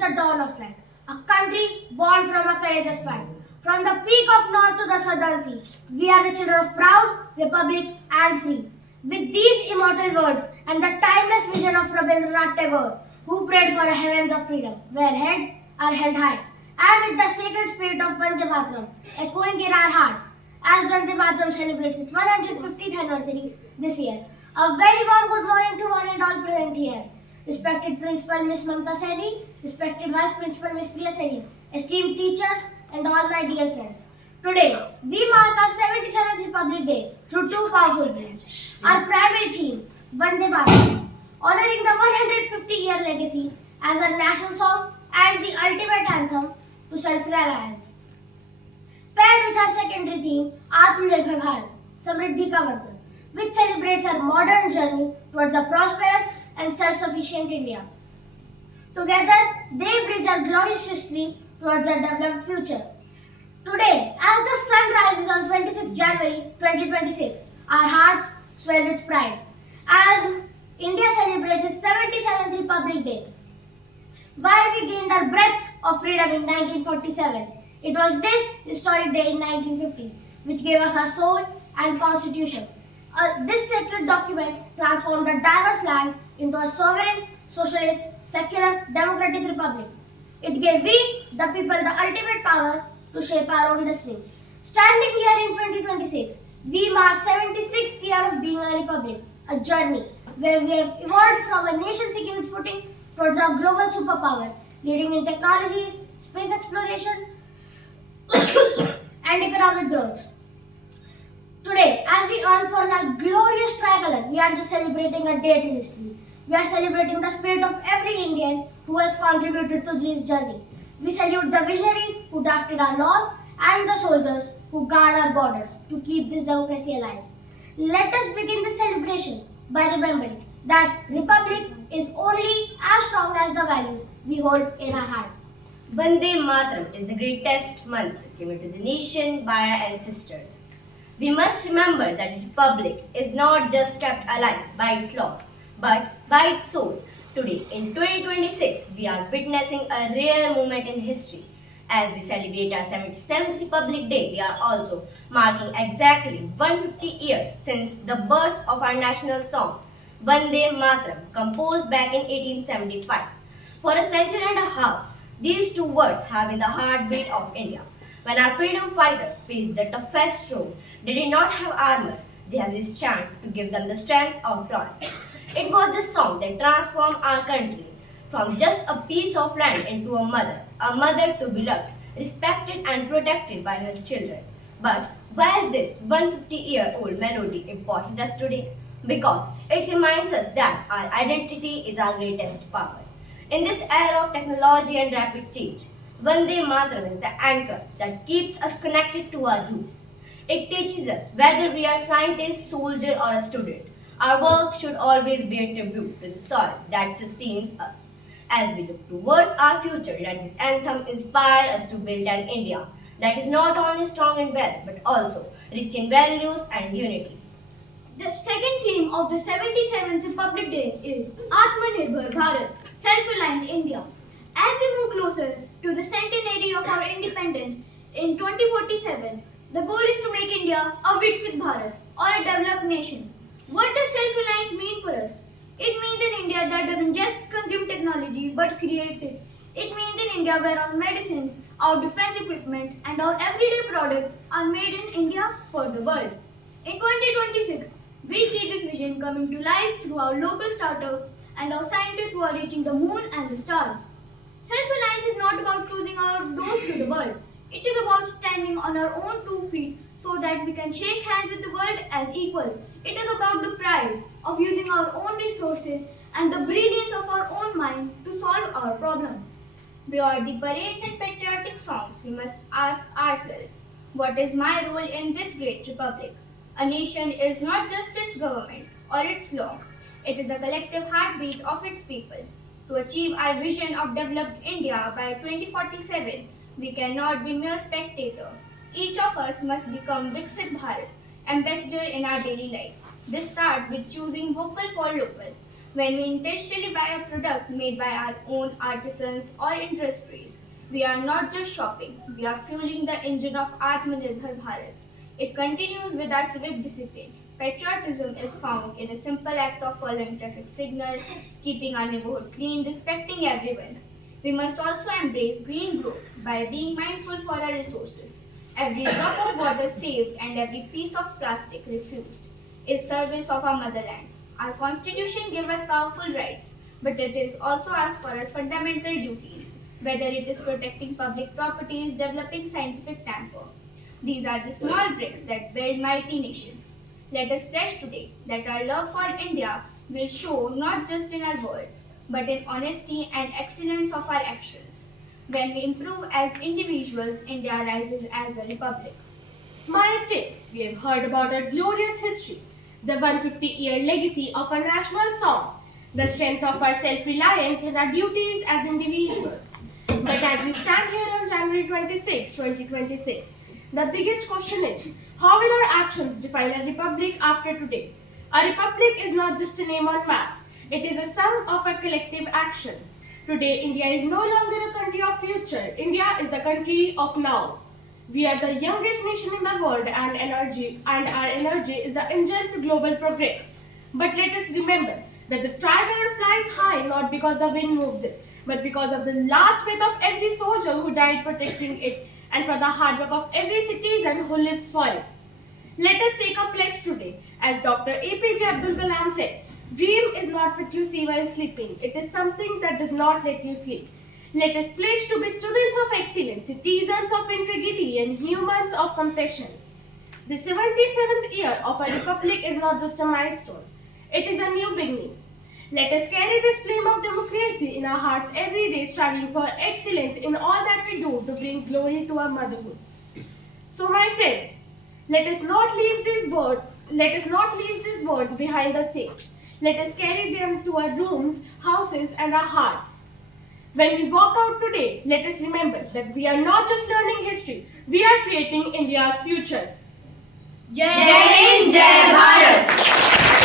the dawn of light, a country born from a courageous fight. From the peak of north to the southern sea, we are the children of proud, republic and free. With these immortal words and the timeless vision of Rabindranath Tagore, who prayed for the heavens of freedom, where heads are held high, and with the sacred spirit of Vande Mataram echoing in our hearts, as Vande Mataram celebrates its 150th anniversary this year. A very warm good morning to one and all present here. Respected Principal Miss Mamta Seni, respected Vice Principal Miss Priya Seni, esteemed teachers and all my dear friends. Today, we mark our 77th Republic Day through two powerful dreams. Our primary theme, Vande Mataram, honoring the 150-year legacy as a national song and the ultimate anthem to self-reliance. Paired with our secondary theme, Atmanirbhar Bharat, Samriddhi Ka Mantra, which celebrates our modern journey towards a prosperous and self-sufficient India. Together, they bridge our glorious history towards a developed future. Today, as the sun rises on 26 January 2026, our hearts swell with pride as India celebrates its 77th Republic Day. While we gained our breath of freedom in 1947, it was this historic day in 1950 which gave us our soul and constitution. This sacred document transformed a diverse land into a sovereign, socialist, secular, democratic republic. It gave we, the people, the ultimate power to shape our own destiny. Standing here in 2026, we mark 76th year of being a republic, a journey where we have evolved from a nation seeking its footing towards a global superpower, leading in technologies, space exploration, and economic growth. Today, as we earn for our glorious tricolor, we are just celebrating a date in history. We are celebrating the spirit of every Indian who has contributed to this journey. We salute the visionaries who drafted our laws and the soldiers who guard our borders to keep this democracy alive. Let us begin this celebration by remembering that Republic is only as strong as the values we hold in our heart. Vande Mataram is the greatest mantra given to the nation by our ancestors. We must remember that a republic is not just kept alive by its laws, but by its soul. Today, in 2026, we are witnessing a rare moment in history. As we celebrate our 77th Republic Day, we are also marking exactly 150 years since the birth of our national song, Vande Mataram, composed back in 1875. For a century and a half, these two words have been the heartbeat of India. When our freedom fighters faced the toughest road, they did not have armor. They had this chant to give them the strength of Florence. It was this song that transformed our country from just a piece of land into a mother to be loved, respected and protected by her children. But why is this 150-year-old melody important to us today? Because it reminds us that our identity is our greatest power. In this era of technology and rapid change, Vande Mataram is the anchor that keeps us connected to our roots. It teaches us whether we are scientist, soldier or a student. Our work should always be a tribute to the soil that sustains us. As we look towards our future, let this anthem inspire us to build an India that is not only strong in wealth but also rich in values and unity. The second theme of the 77th Republic Day is Atmanirbhar Bharat, self-reliant India. As we move closer to the centenary of our independence in 2047, the goal is to make India a Viksit Bharat or a developed nation. What does self-reliance mean for us? It means an India that doesn't just consume technology but creates it. It means an India where our medicines, our defense equipment and our everyday products are made in India for the world. In 2026, we see this vision coming to life through our local startups and our scientists who are reaching the moon and the stars. Self-reliance is not about closing our doors to the world. It is about standing on our own 2 feet so that we can shake hands with the world as equals. It is about the pride of using our own resources and the brilliance of our own mind to solve our problems. Beyond the parades and patriotic songs, we must ask ourselves, what is my role in this great republic? A nation is not just its government or its law. It is a collective heartbeat of its people. To achieve our vision of developed India by 2047, we cannot be mere spectators. Each of us must become Viksit Bharat, ambassador in our daily life. This starts with choosing vocal for local. When we intentionally buy a product made by our own artisans or industries, we are not just shopping, we are fueling the engine of Atmanirbhar Bharat. It continues with our civic discipline. Patriotism is found in a simple act of following traffic signal, keeping our neighborhood clean, respecting everyone. We must also embrace green growth by being mindful for our resources. Every drop of water saved and every piece of plastic refused is service of our motherland. Our constitution gives us powerful rights, but it is also asks for our fundamental duties, whether it is protecting public properties, developing scientific temper. These are the small bricks that build mighty nation. Let us pledge today that our love for India will show not just in our words, but in honesty and excellence of our actions. When we improve as individuals, India rises as a republic. My friends, we have heard about our glorious history, the 150-year legacy of our national song, the strength of our self-reliance and our duties as individuals. But as we stand here on January 26, 2026, the biggest question is, how will our actions define a republic after today? A republic is not just a name on map. It is a sum of our collective actions. Today, India is no longer a country of future. India is the country of now. We are the youngest nation in the world and our energy is the engine to global progress. But let us remember that the tricolor flies high not because the wind moves it, but because of the last breath of every soldier who died protecting it and for the hard work of every citizen who lives for it. Let us take a pledge today. As Dr. APJ Abdul Kalam said, dream is not what you see while sleeping. It is something that does not let you sleep. Let us pledge to be students of excellence, citizens of integrity, and humans of compassion. The 77th year of our republic is not just a milestone. It is a new beginning. Let us carry this flame of democracy in our hearts every day, striving for excellence in all that we do to bring glory to our motherhood. So, my friends, let us not leave these words behind the stage. Let us carry them to our rooms, houses, and our hearts. When we walk out today, let us remember that we are not just learning history, we are creating India's future. Jai Hind, Jai Bharat!